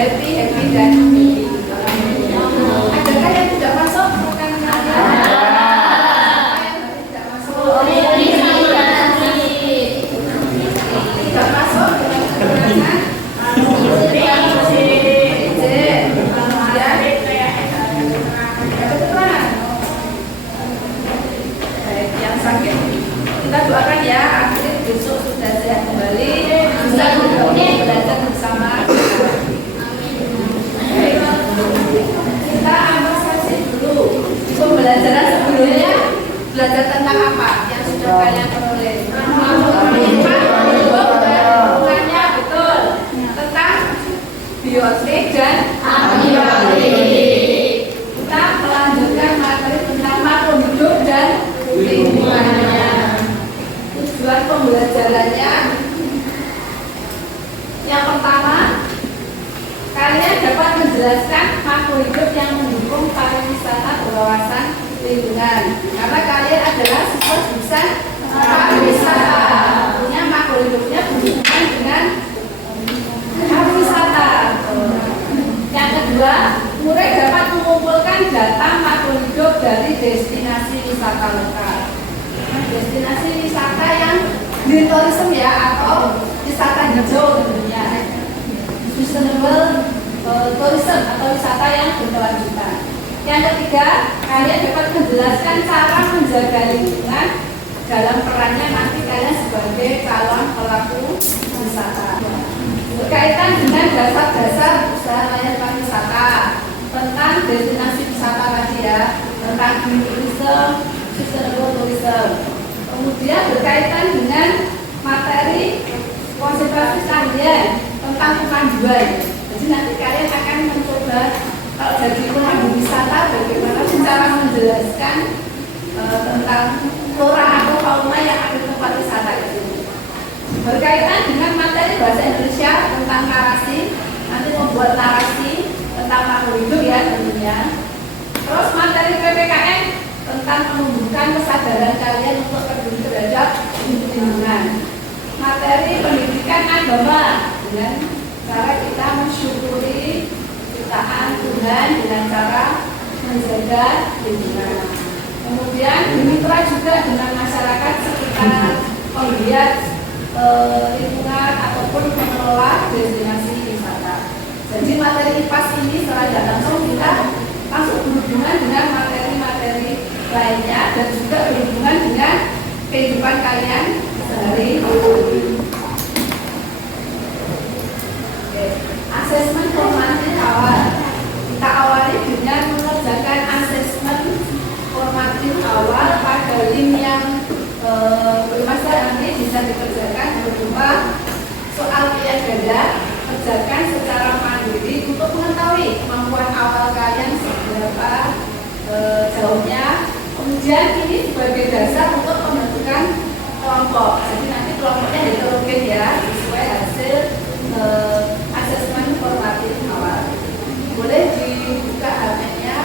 happy dan happy. Adakah yang tidak masuk bukan kalian? Yang tidak masuk tidak masuk dengan yang sakit kita doakan ya, akhirnya besok sudah sehat kembali, bisa belajar bersama. Kita ambil sesi dulu. Pembelajaran sebelumnya belajar tentang apa yang sudah kalian peroleh? Hubungannya betul tentang biotik dan abiotik. Kita melanjutkan materi tentang makhluk hidup dan lingkungannya. Tujuan pembelajarannya yang pertama, kalian dapat menjelaskan makhluk hidup yang mendukung pariwisata berwawasan lingkungan. Karena kalian adalah siswa jurusan pariwisata, artinya makhluk hidupnya berhubungan dengan pariwisata. Yang kedua, murid dapat mengumpulkan data makhluk hidup dari destinasi wisata lokal. Destinasi wisata yang green tourism ya, atau wisata hijau tentunya. Sustainable tourism atau wisata yang berkelanjutan. Yang ketiga, kalian dapat menjelaskan cara menjaga lingkungan dalam perannya nanti kalian sebagai calon pelaku wisata. Berkaitan dengan dasar-dasar usaha layanan pariwisata, tentang destinasi wisata tadi ya, tentang green tourism, sustainable tourism. Kemudian berkaitan dengan materi konsentrasi kalian tentang pemanduan. Jadi nanti kalian akan mencoba kalau jadi pemandu wisata bagaimana cara menjelaskan tentang flora atau fauna yang ada di tempat wisata itu. Berkaitan dengan materi bahasa Indonesia tentang narasi, nanti membuat narasi tentang makhluk hidup ya tentunya. Terus materi PPKN tentang menumbuhkan kesadaran kalian untuk peduli terhadap lingkungan. Materi pendidikan agama dengan cara kita mensyukuri ciptaan Tuhan dengan cara menjaga lingkungan. Kemudian mitra juga dengan masyarakat sekitar penggiat lingkungan ataupun pengelola destinasi wisata. Jadi materi IPAS ini secara tidak langsung kita langsung berhubungan dengan materi-materi lainnya dan juga berhubungan dengan kehidupan kalian sehari-hari. Asesmen formatif awal. Kita awali dengan mengerjakan asesmen formatif awal pada link yang bermasalah nanti bisa dikerjakan berupa soal pilihan ganda. Kerjakan secara mandiri untuk mengetahui kemampuan awal kalian seberapa jauhnya. Kemudian ini sebagai dasar untuk pembentukan kelompok. Jadi nanti kelompoknya ditentukan ya sesuai hasil asesmen formatif awal. Boleh dibuka HP-nya.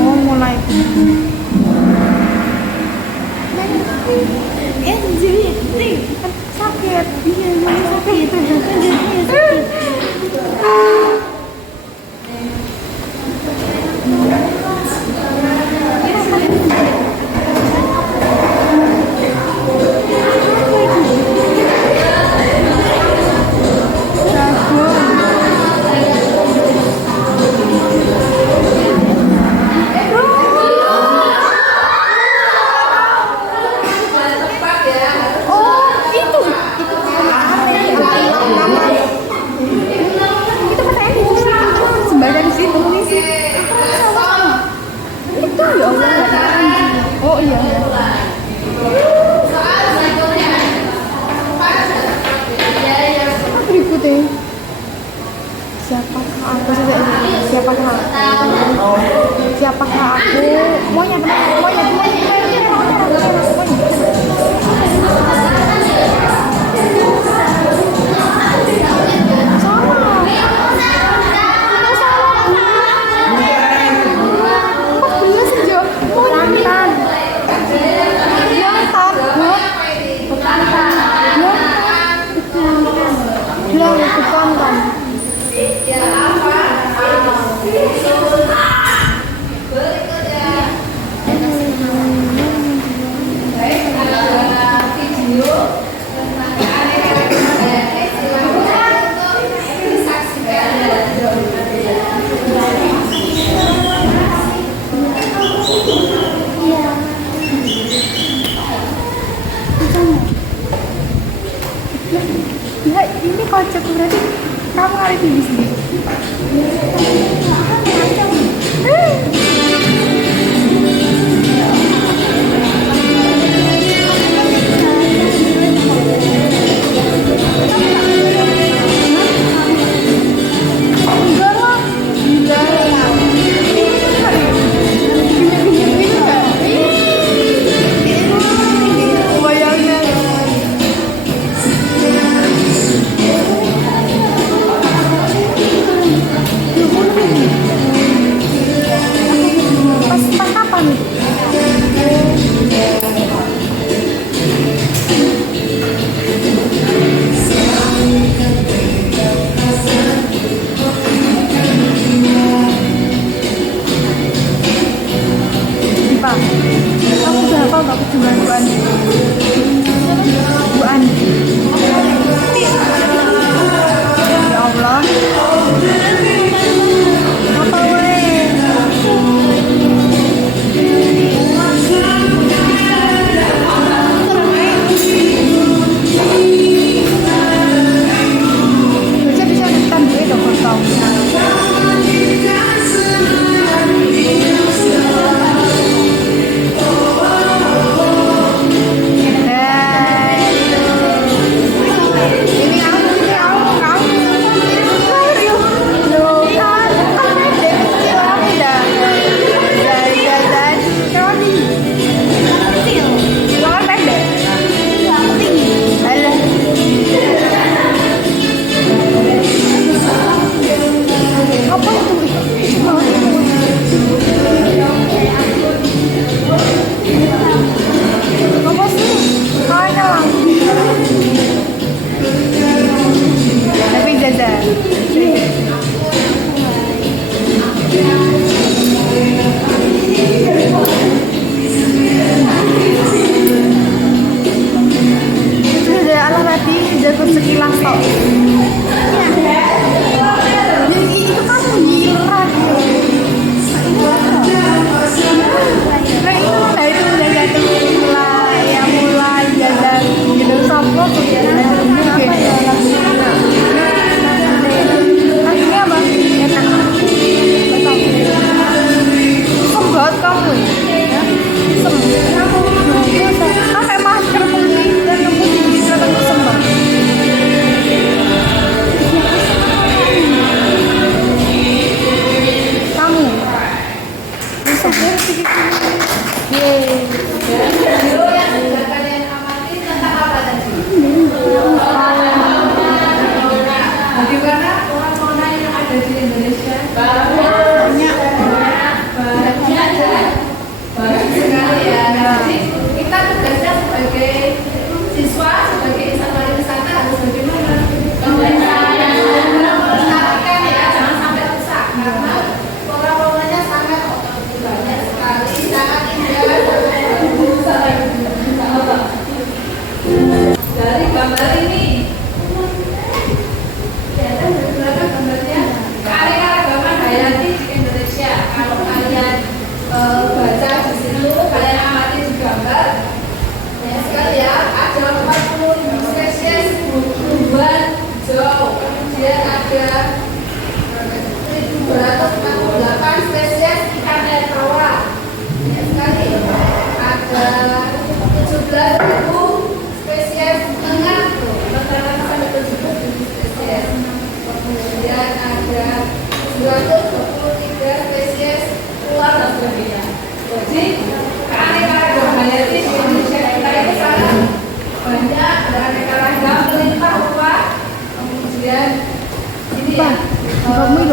Oh, mulai. Jadi sakit, dia sakit, siapa aku? Siapakah aku? Monyet, monyet, monyet, monyet, Baik, ada video tentang keanekaragaman silahkan untuk disaksikan. Ya, ini kocak berarti kamu kali ini sendiri. Enggak lah, gila. Bayangnya. Pas kapan nih? Dipa, kamu udah hafal gak kejuruan Bu Andi? Bu Andi. Ya Allah. Apa weh? Bisa depan gue dong kau. Apa itu? Apa sih? Kayaknya lang. Tapi jajan. Itu ada ala tadi jatuh sekilas kok. Itu kan gila. Nah itu lah itu udah jatuh mulai jajan gitu sampo tuh ya. Apa ya lagunya? Lagunya apa? Enak. Sembot kamu ya? Sembot. Pakai masker putih dan putih bisa tentu sembot.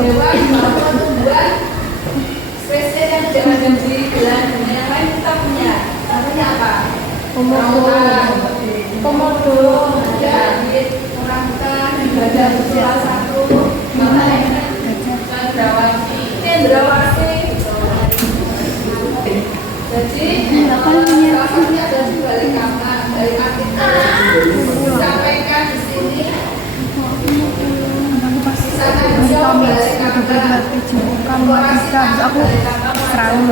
hewan maupun tumbuhan spesies yang tidak ada di belahan dunia yang lain kita punya. Namanya apa? Komodo. Komodo. Ada di orangutan, ada salah satu namanya cendrawasih. Jadi salah satunya ada di balik kamar. Dari kita disampaikan di sini. Kami aku serang.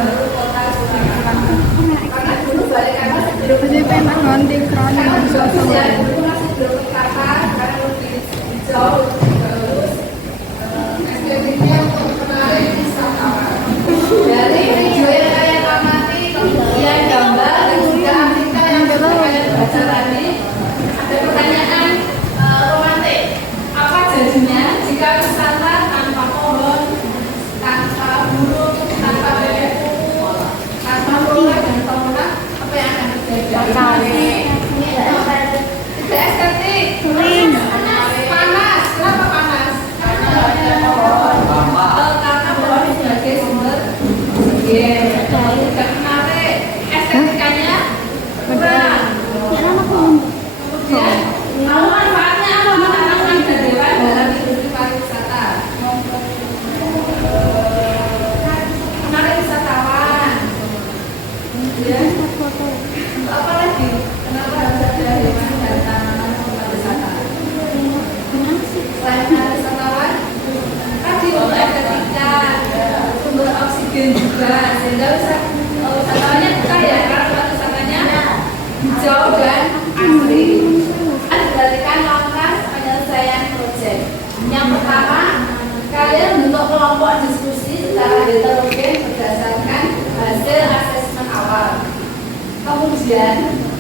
Jadi pengen nanti kerannya bisa dari video yang kalian amati, kemudian gambar dan juga Afrika yang kalian baca tadi, ada pertanyaan romantik. Apa jadinya jika wisata tanpa pohon, tanpa burung, tanpa bebek kuku, tanpa flora dan fauna, apa yang akan terjadi? Tidak estetik. Panas. Kenapa panas? Karena pohon sebagai sumber oksigen. Tidak menarik. Estetikanya kurang. Kemudian manfaatnya apa tanaman dan hewan dalam industri pariwisata? Menarik wisatawan. Kemudian apa lagi? Kenapa harus ada hewan dan tanaman di pariwisata? Selain menarik wisatawan, tadi ada ikan, sumber oksigen juga, sehingga wisatawannya betah ya, karena tempat wisatanya hijau dan asri. Berikan langkah penyelesaian proyek. Yang pertama, kalian membentuk kelompok diskusi secara heterogen berdasarkan hasil asesmen awal. Kemudian,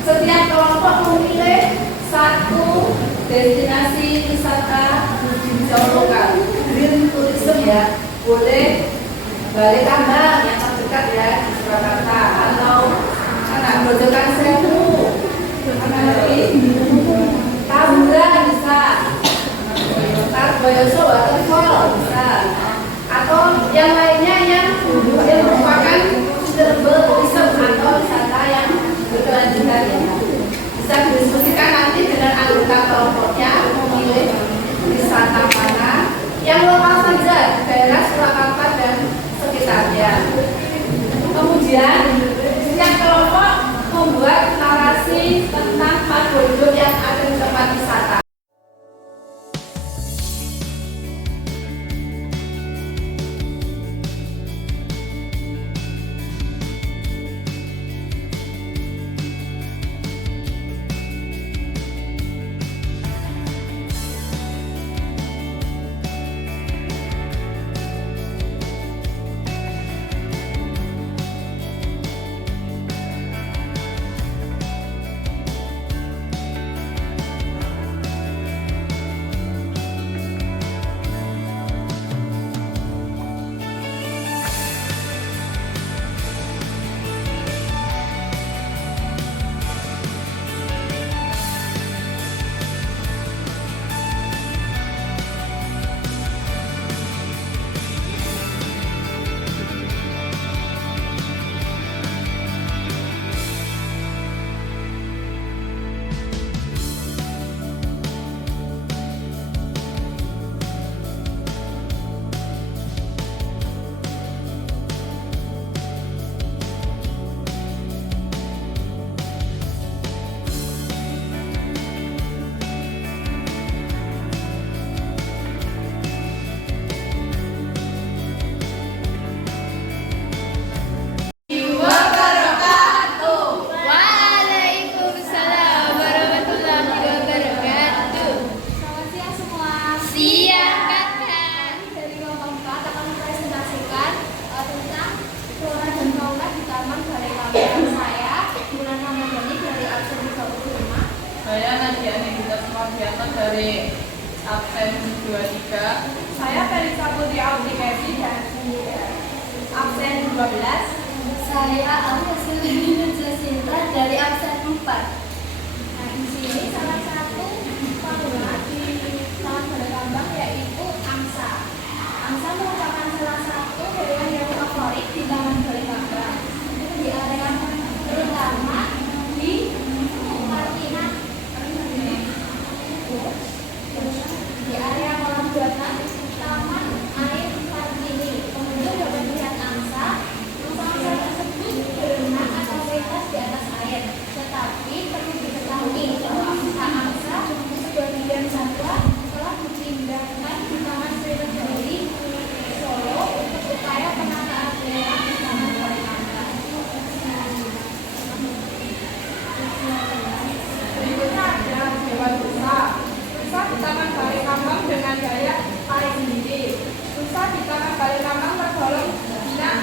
setiap kelompok memilih satu destinasi wisata hijau lokal, green tourism ya. Boleh Balai Tambang yang terdekat ya di Surakarta, atau anak Grojogan Sewu, Tambra bisa, Tarboyoso Waterfall bisa, atau yang lainnya yang merupakan sustainable tourism atau wisata yang berkelanjutan ya. Bisa didiskusikan nanti dengan anggota kelompoknya memilih wisata mana yang lokal saja di daerah Surakarta dan sekitarnya. Kemudian setiap kelompok membuat narasi tentang makhluk hidup yang ada di tempat wisata. dari absen 23. Saya Felisa Putri Aplikasi dan absen 12. Saya Alhamdulillah Jasinta dari absen 4. Nah, di sini salah satu fauna di Taman Balai Kambang yaitu angsa. Angsa Istana Balikpapan tergolong zina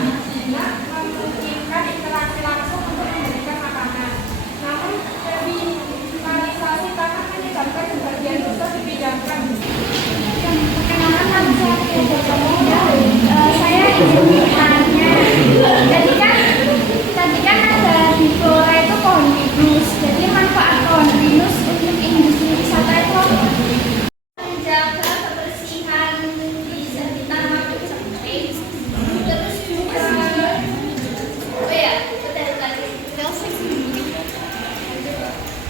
memungkinkan interaksi langsung untuk memberikan makanan. Namun kriminalisasi tanah menyebabkan sebagian dosa dipidanakan. Perkenalan nama saya izin bertanya. Tadi kan ada di Flora itu pohon pinus. Jadi manfaat pohon pinus untuk industri wisata itu apa? Menjaga kebersihan di sekitar Mabuk Cengkring. Terus juga oh ya, udah tadi.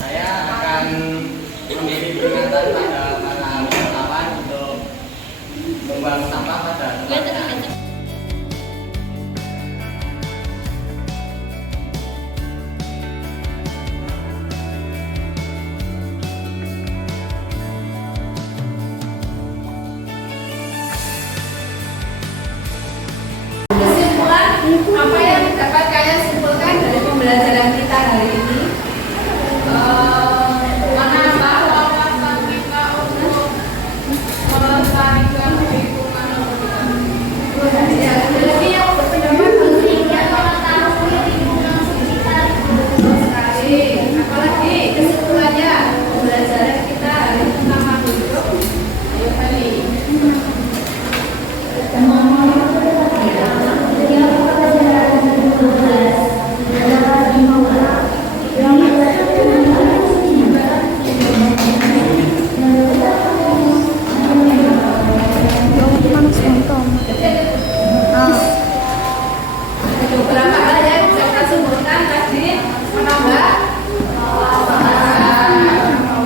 Saya akan memberi peringatan pada para wartawan untuk membuang sampah pada tempatnya. Kesimpulan, apa yang dapat kalian simpulkan dari pembelajaran kita hari ini? Menambah wawasan kita untuk melestarikan lingkungan kita. Jadi yang berpendapat Pentingnya mengetahui lingkungan sekitar. sekali. Apalagi kesimpulannya pembelajaran kita hari ini tentang makhluk hidup. Ayo Feli. Beberapa hal yang bisa kita simpulkan tadi menambah wawasan.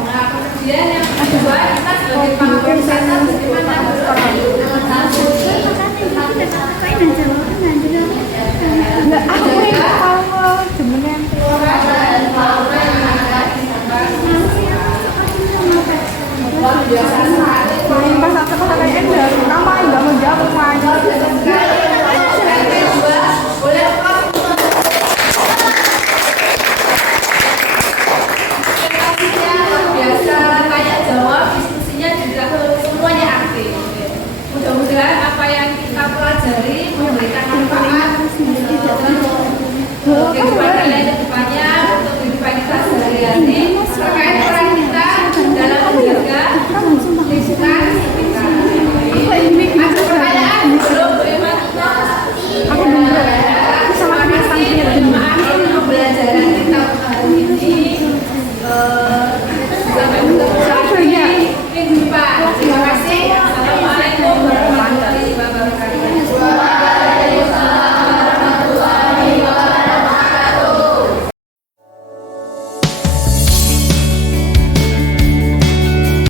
Nah, kemudian yang kedua kita sebagai pelaku wisata bagaimana Enggak, aku ini kalau jemennya flora dan fauna yang ada di tempat luar biasa sekali.